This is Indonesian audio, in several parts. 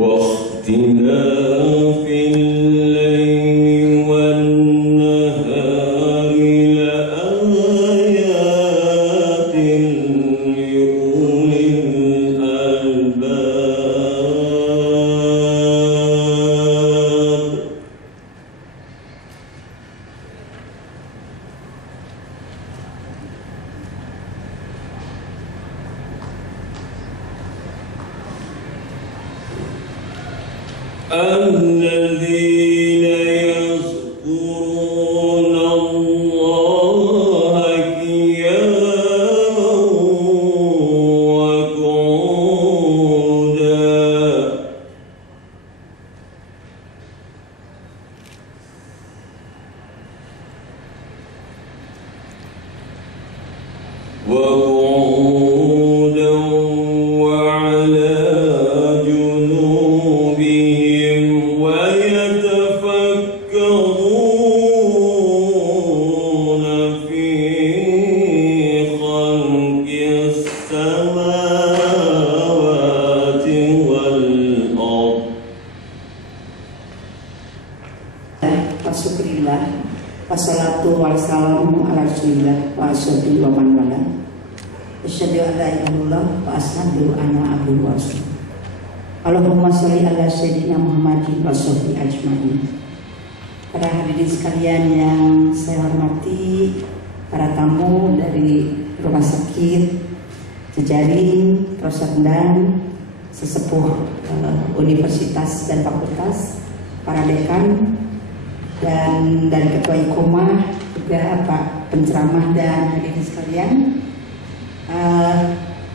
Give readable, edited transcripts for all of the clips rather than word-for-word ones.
واختلاف الليل والنهار لآيات لأولي الألباب. الذين يذكرون الله قياما وقعودا وعلى جنوبهم ويتفكرون في خلق السماوات والأرض. Syukurillah, wassalatu wassalamu ala rasulillah wa ashabihi wa man wala. Asyhadu an la ilaha illallah wa asyhadu anna abduhu wa rasuluh. Allahumma sholli ala sayyidina Muhammadin wa sahbihi ajmain. Para hadirin sekalian yang saya hormati, para tamu dari Rumah Sakit Jejaring, Roserdan, sesepuh universitas dan fakultas, para dekan dan ketua ikomah, juga Pak penceramah dan hadirin sekalian.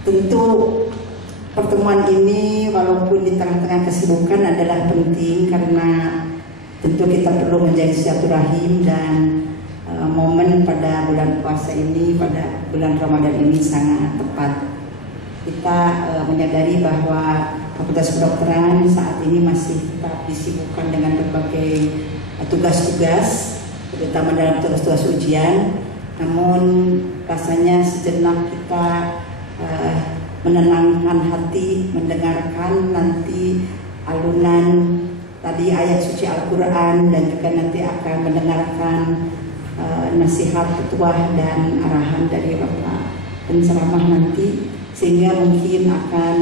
Tentu pertemuan ini walaupun di tengah-tengah kesibukan adalah penting, karena tentu kita perlu menjaga silaturahim, dan momen pada bulan puasa ini, pada bulan Ramadan ini sangat tepat. Kita menyadari bahwa Fakultas Kedokteran saat ini masih tetap disibukkan dengan berbagai tugas-tugas, terutama dalam tugas-tugas ujian. Namun rasanya sejenak kita menenangkan hati, mendengarkan nanti alunan tadi ayat suci Al-Quran, dan juga nanti akan mendengarkan nasihat petuah dan arahan dari Bapak penceramah nanti, sehingga mungkin akan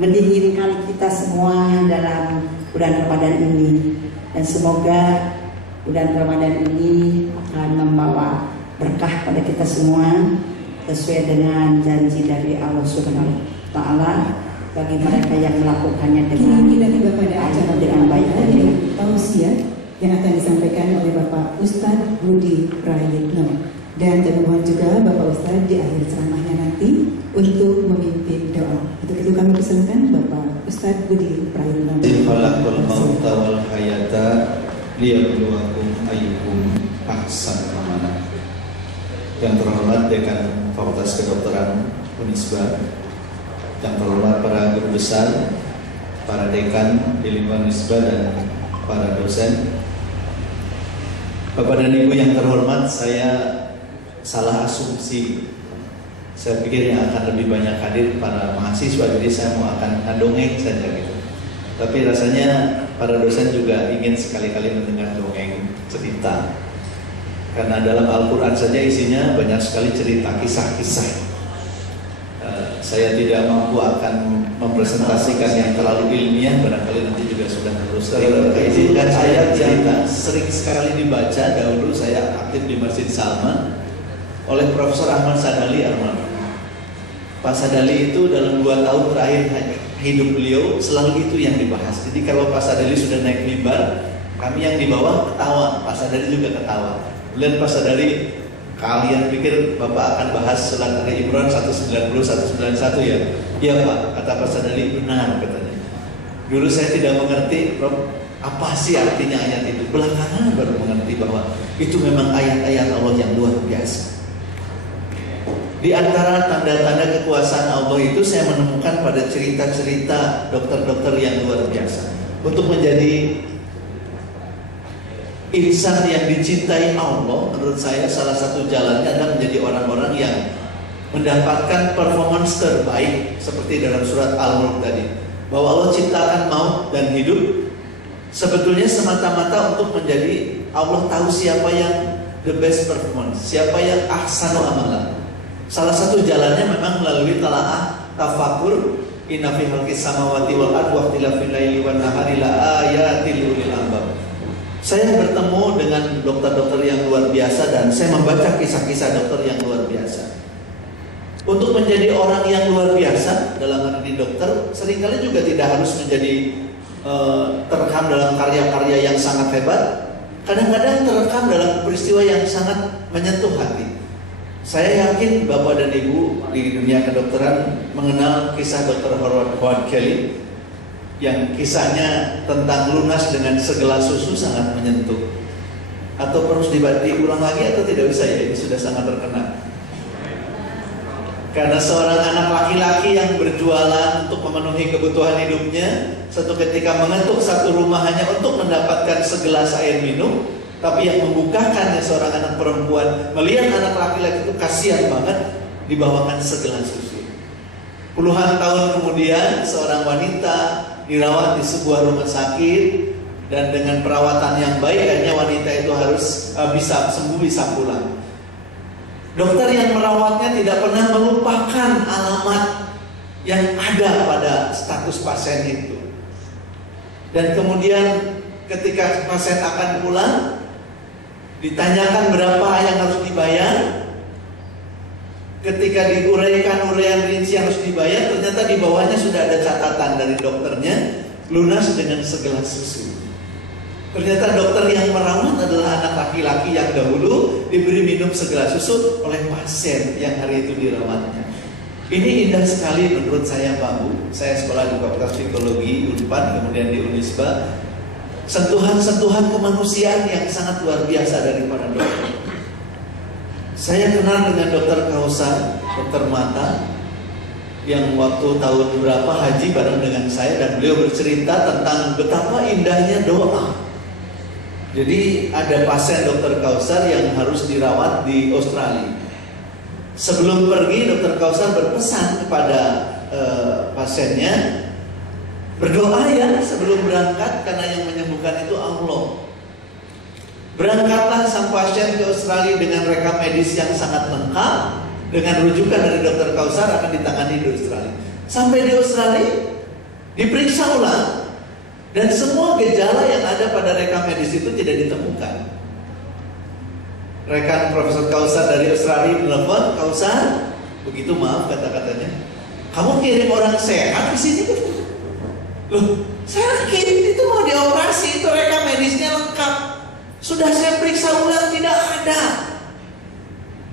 mendinginkan kita semua dalam bulan Ramadan ini. Dan semoga bulan Ramadan ini akan membawa berkah pada kita semua, sesuai dengan janji dari Allah Subhanahu wa Ta'ala bagi mereka yang melakukannya dengan kita tiba pada acara dengan baik dan dengan tausiah yang akan disampaikan oleh Bapak Ustadz Budi Prayitno, dan termohon juga Bapak Ustadz di akhir ceramahnya nanti untuk memimpin doa. Untuk itu kami persilakan Bapak Ustadz Budi Prayitno. Falakul mauta wal hayata liyabluwakum ayyukum ahsanu amala. Yang terhormat Dekan Fakultas Kedokteran Unisba, yang terhormat para guru besar, para dekan di lingkungan Unisba, dan para dosen. Bapak dan Ibu yang terhormat, saya salah asumsi. Saya pikir yang akan lebih banyak hadir para mahasiswa, jadi saya mau akan dongeng saja gitu. Tapi rasanya para dosen juga ingin sekali-kali mendengar dongeng cerita. Karena dalam Al-Quran saja isinya banyak sekali cerita, kisah-kisah. saya tidak mampu akan mempresentasikan yang terlalu ilmiah, barangkali nanti juga sudah terus. Ini kan ayat yang sering sekali dibaca dahulu saya aktif di Masjid Salman oleh Profesor Ahmad Sadali almarhum. Pak Sadali itu dalam 2 tahun terakhir hidup beliau selalu itu yang dibahas. Jadi kalau Pak Sadali sudah naik mimbar, kami yang di bawah ketawa, Pak Sadali juga ketawa. Lihat Pak Sadali, kalian pikir Bapak akan bahas surat Ali Imran 190 191 ya? Iya Pak, kata Pak Sadali, benar katanya. Dulu saya tidak mengerti, Prof, apa sih artinya ayat itu. Belakangan baru mengerti bahwa itu memang ayat-ayat Allah yang luar biasa. Di antara tanda-tanda kekuasaan Allah itu saya menemukan pada cerita-cerita dokter-dokter yang luar biasa. Untuk menjadi insan yang dicintai Allah, menurut saya salah satu jalannya adalah menjadi orang-orang yang mendapatkan performance terbaik, seperti dalam surat Al-Mulk tadi, bahwa Allah ciptakan maut dan hidup sebetulnya semata-mata untuk menjadi Allah tahu siapa yang the best performance, siapa yang ahsanu amalan. Salah satu jalannya memang melalui talaah tafakur, inna fi khalqis samawati wal ardi wa ikhtilafil laili wan nahari la ayatil ulil albab. Saya bertemu dengan dokter-dokter yang luar biasa dan saya membaca kisah-kisah dokter yang luar biasa. Untuk menjadi orang yang luar biasa dalam hal ini dokter, seringkali juga tidak harus menjadi terekam dalam karya-karya yang sangat hebat. Kadang-kadang terekam dalam peristiwa yang sangat menyentuh hati. Saya yakin Bapak dan Ibu di dunia kedokteran mengenal kisah Dr. Howard Kelly yang kisahnya tentang lunas dengan segelas susu sangat menyentuh. Atau perlu diulang lagi atau tidak bisa ya, ini sudah sangat terkenal. Karena seorang anak laki-laki yang berjualan untuk memenuhi kebutuhan hidupnya, suatu ketika mengetuk satu rumah hanya untuk mendapatkan segelas air minum, tapi yang membukakannya seorang anak perempuan, melihat anak laki-laki itu kasihan banget, dibawakan segelas susu. Puluhan tahun kemudian seorang wanita dirawat di sebuah rumah sakit, dan dengan perawatan yang baik akhirnya wanita itu harus bisa sembuh, bisa pulang. Dokter yang merawatnya tidak pernah melupakan alamat yang ada pada status pasien itu. Dan kemudian ketika pasien akan pulang, ditanyakan berapa yang harus dibayar. Ketika diuraikan uraian rinci yang harus dibayar, ternyata di bawahnya sudah ada catatan dari dokternya, lunas dengan segelas susu. Ternyata dokter yang merawat adalah anak laki-laki yang dahulu diberi minum segelas susu oleh pasien yang hari itu dirawatnya. Ini indah sekali menurut saya Pak Bu. Saya sekolah di Fakultas Psikologi Unpad, kemudian di Unisba. Sentuhan-sentuhan kemanusiaan yang sangat luar biasa dari para dokter. Saya kenal dengan Dokter Kausar, dokter mata, yang waktu tahun berapa haji bareng dengan saya, dan beliau bercerita tentang betapa indahnya doa. Jadi ada pasien Dokter Kausar yang harus dirawat di Australia. Sebelum pergi, Dokter Kausar berpesan kepada pasiennya, berdoa ya sebelum berangkat, karena yang menyembuhkan itu Allah. Berangkatlah sang pasien ke Australia dengan rekam medis yang sangat lengkap, dengan rujukan dari Dokter Kausar akan ditangani di Australia. Sampai di Australia, diperiksa ulang, dan semua gejala yang ada pada rekam medis itu tidak ditemukan. Rekan Profesor Kausar dari Australia menelpon, Kausar, begitu maaf kata-katanya, kamu kirim orang sehat ke sini? Loh, sakit, itu mau dioperasi, itu rekam medisnya lengkap. Sudah saya periksa ulang, tidak ada.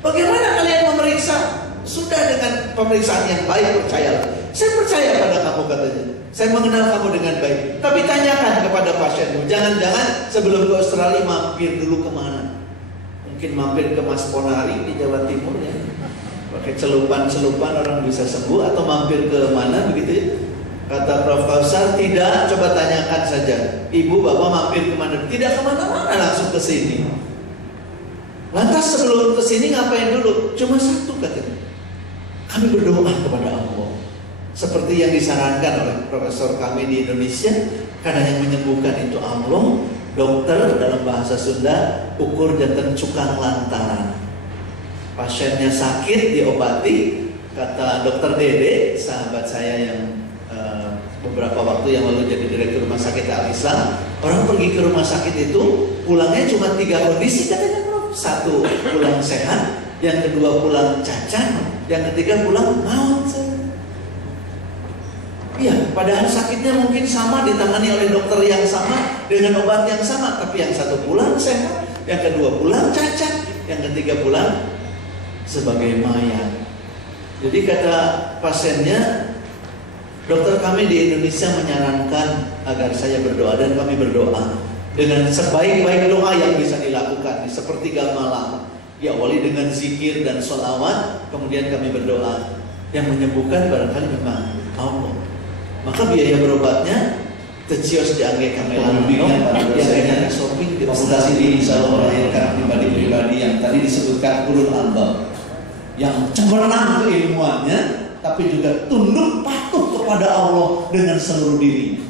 Bagaimana kalian memeriksa? Sudah dengan pemeriksaan yang baik, percayalah. Saya percaya pada kamu katanya. Saya mengenal kamu dengan baik. Tapi tanyakan kepada pasienmu, jangan-jangan sebelum ke Australia mampir dulu kemana? Mungkin mampir ke Mas Ponari di Jawa Timur ya. Pakai celupan-celupan orang bisa sembuh, atau mampir ke mana begitu ya? Kata Prof. Kausar, tidak, coba tanyakan saja. Ibu, bapak mampir kemana? Tidak kemana-mana, langsung ke sini. Lantas sebelum ke sini ngapain dulu? Cuma satu katanya. Kami berdoa kepada Allah. Seperti yang disarankan oleh profesor kami di Indonesia, karena yang menyembuhkan itu Allah. Dokter dalam bahasa Sunda, ukur janten cukang lantaran. Pasiennya sakit, diobati. kata Dokter Dede, sahabat saya yang beberapa waktu yang lalu jadi direktur rumah sakit Al-Islam, orang pergi ke rumah sakit itu pulangnya cuma 3 kondisi katanya, Prof. 1 pulang sehat, yang kedua pulang cacat, yang ketiga pulang maut. Iya, padahal sakitnya mungkin sama, ditangani oleh dokter yang sama dengan obat yang sama, tapi yang satu pulang sehat, yang kedua pulang cacat, yang ketiga pulang sebagai mayat. Jadi kata pasiennya, dokter kami di Indonesia menyarankan agar saya berdoa, dan kami berdoa dengan sebaik-baik doa yang bisa dilakukan di sepertiga malam. Diawali dengan zikir dan sholawat, kemudian kami berdoa. Yang menyembuhkan barangkali memang Allah. Maka biaya berobatnya tercios diangge kamelan yang kayaknya shopping di konsultasi di insya Allah melahirkan pribadi-pribadi yang tadi disebutkan ulul albab, yang cemerlang keilmuannya, tapi juga tunduk patuh kepada Allah dengan seluruh diri.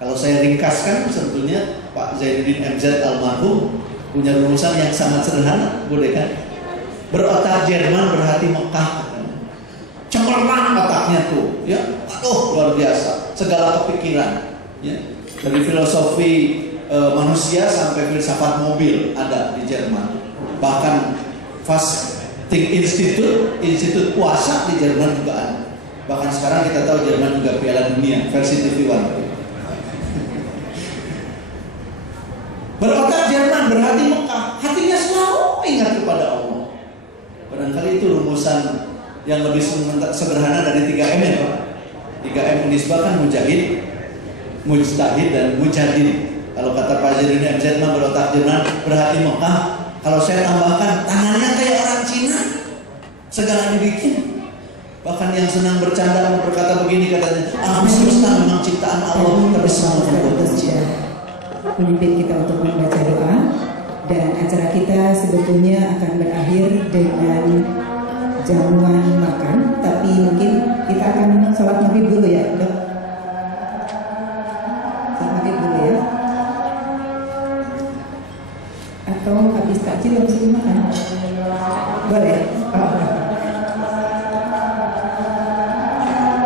Kalau saya ringkaskan, sebetulnya Pak Zainuddin MZ almarhum punya rumusan yang sangat sederhana, boleh kan? Berotak Jerman berhati Mekah. Cemerlang otaknya tuh, ya, aduh luar biasa, segala kepikiran, ya, dari filosofi manusia sampai filsafat mobil ada di Jerman, bahkan Fasting Institute puasa di Jerman juga ada, bahkan sekarang kita tahu Jerman juga Piala Dunia versi TV One. Berotak Jerman berhati Mekah, hatinya selalu ingat kepada Allah. Barangkali itu rumusan yang lebih sederhana dari 3M ya Pak. 3M Unisba kan mujahid, mujtahid, dan mujadid. Kalau kata Pak Zainuddin MZ mah berotak Jerman berhati Mekah. Kalau saya tambahkan, tangannya kayak orang Cina, segala dibikin. Bahkan yang senang bercanda berkata begini katanya, alam semesta memang ciptaan Allah, tapi semua terbuat dari Cina. Memimpin kita untuk membaca doa, dan acara kita sebetulnya akan berakhir dengan jamuan makan, tapi mungkin kita akan sholat maghrib dulu ya, Dok. Sholat maghrib dulu ya. Atau habis takjil langsung makan? Boleh? Oh.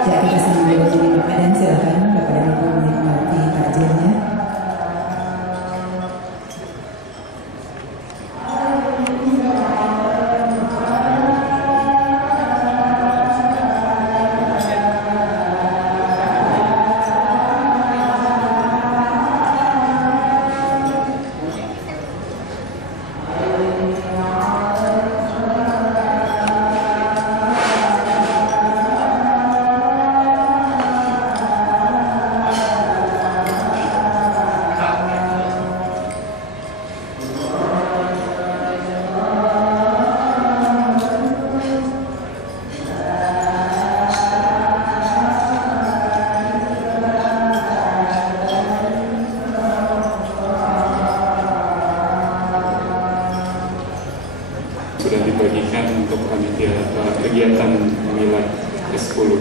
Ya, kita sambil menunggu dan silakan Bapak dan Ibu menikmati takjilnya. Sudah dibagikan untuk panitia kegiatan milad ke-10.